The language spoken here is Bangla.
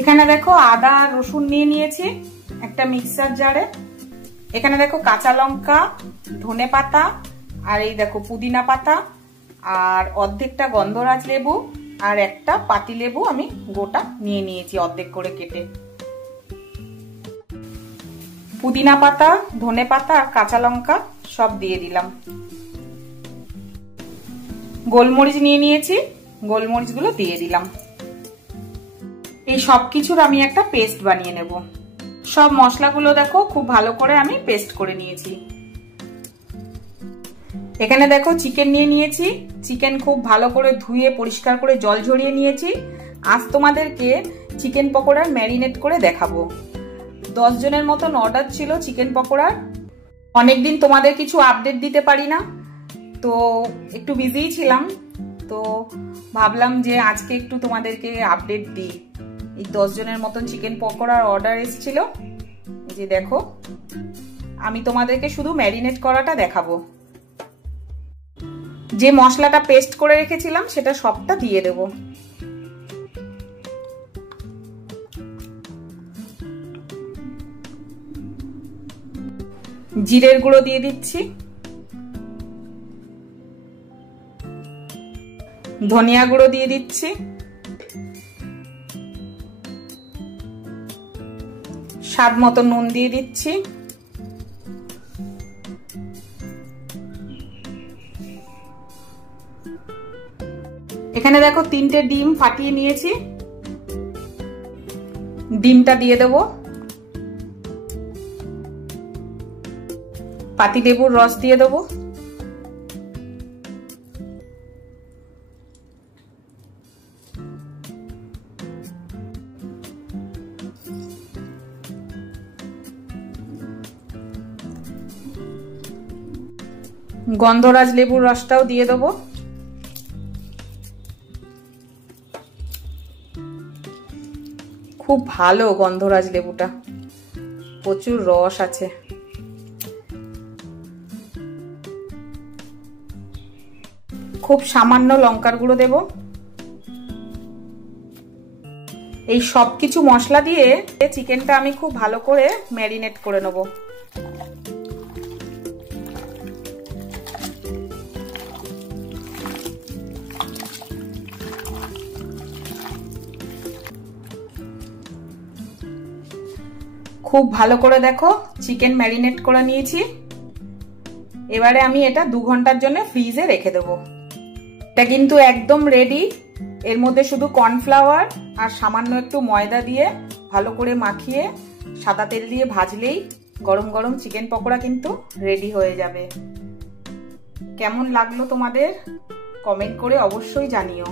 এখানে দেখো আদা রসুন নিয়ে নিয়েছি একটা মিক্সার জারে। এখানে দেখো কাঁচা লঙ্কা, ধনে পাতা, আর এই দেখো পুদিনা পাতা, আর অর্ধেকটা গন্ধরাজ লেবু, আর একটা পাতি লেবু আমি গোটা নিয়ে নিয়েছি অর্ধেক করে কেটে। পুদিনা পাতা, ধনে পাতা আর কাঁচা লঙ্কা সব দিয়ে দিলাম। গোলমরিচ নিয়ে নিয়েছি, গোলমরিচগুলো দিয়ে দিলাম। এই সব কিছুর আমি একটা পেস্ট বানিয়ে নেব। সব মশলাগুলো দেখো খুব ভালো করে আমি পেস্ট করে নিয়েছি। এখানে দেখো চিকেন নিয়ে নিয়েছি। চিকেন খুব ভালো করে ধুয়ে পরিষ্কার করে জল ঝরিয়ে নিয়েছি। আজ তোমাদেরকে চিকেন পকোড়ার ম্যারিনেট করে দেখাবো। 10 জনের মতন অর্ডার ছিল চিকেন পকোড়ার। অনেকদিন তোমাদের কিছু আপডেট দিতে পারি না, তো একটু বিজিই ছিলাম, তো ভাবলাম যে আজকে একটু তোমাদেরকে আপডেট দিই। এই 10 জনের মতন চিকেন পকোড়ার অর্ডার এসেছিল। এই যে দেখো, আমি তোমাদেরকে শুধু ম্যারিনেট করাটা দেখাবো। যে মশলাটা পেস্ট করে রেখেছিলাম সেটা সবটা দিয়ে দেব। জিরের গুঁড়ো দিয়ে দিচ্ছি, ধনিয়া গুঁড়ো দিয়ে দিচ্ছি, স্বাদ মতো নুন দিয়ে দিচ্ছি, এখানে দেখো 3টে ডিম ফাটিয়ে নিয়েছি, ডিমটা দিয়ে দেব। পাতিলেবুর রস দিয়ে দেব। গন্ধরাজ লেবুর রসটাও দিয়ে দেবো। খুব ভালো গন্ধরাজ লেবুটা, প্রচুর রস আছে। খুব সামান্য লঙ্কার গুঁড়ো দেব। এই সব কিছু মশলা দিয়ে চিকেনটা আমি খুব ভালো করে ম্যারিনেট করে নেব। খুব ভালো করে দেখো চিকেন ম্যারিনেট করে নিয়েছি। এবারে আমি এটা 2 ঘন্টার জন্য ফ্রিজে রেখে দেবো। এটা কিন্তু একদম রেডি। এর মধ্যে শুধু কর্নফ্লাওয়ার আর সামান্য একটু ময়দা দিয়ে ভালো করে মাখিয়ে সাদা তেল দিয়ে ভাজলেই গরম গরম চিকেন পকোড়া কিন্তু রেডি হয়ে যাবে। কেমন লাগলো তোমাদের কমেন্ট করে অবশ্যই জানিও।